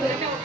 等一下我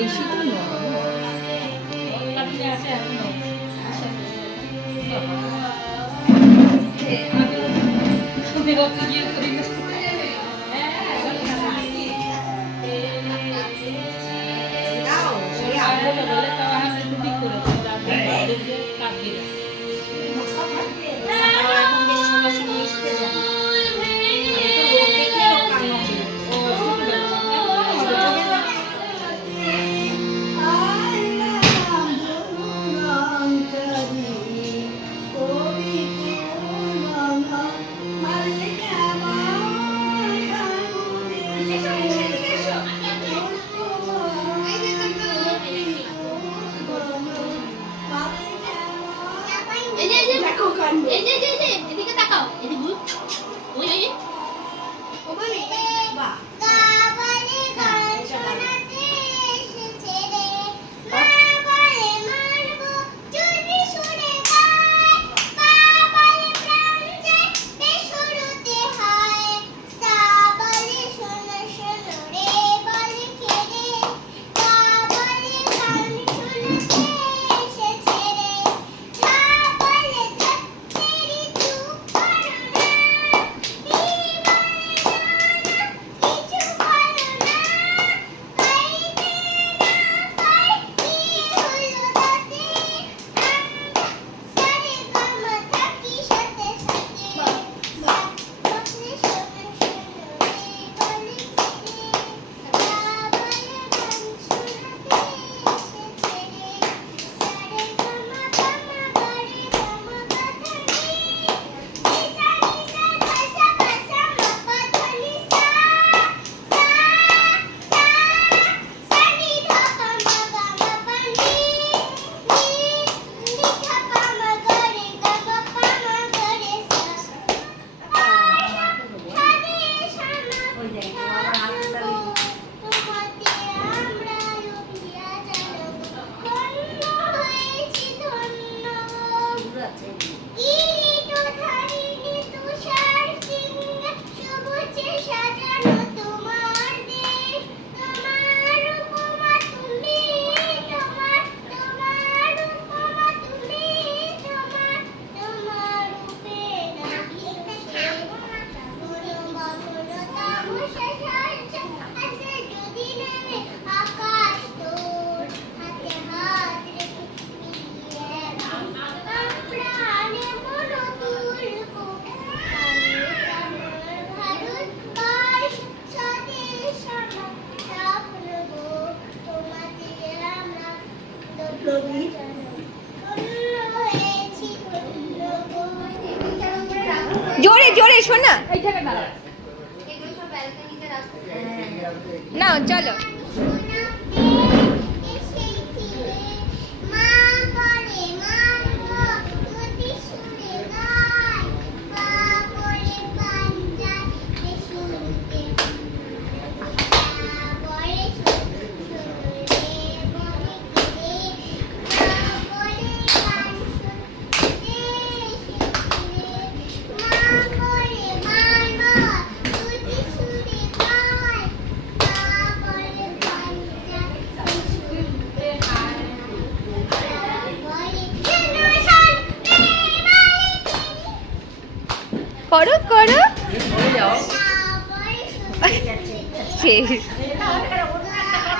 বেশি তো নয়। জোরে জোরে শোনা না। চলো। করো করো।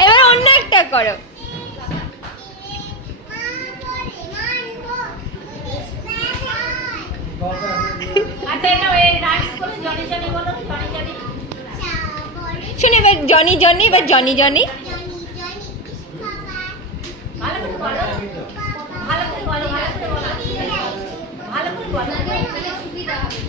এবার অন্য একটা করো। শুনে এবার জনি জনি, এবার জনি জনি। ভালো করে বলো, ভালো করে বলো। ভালো করে বলো।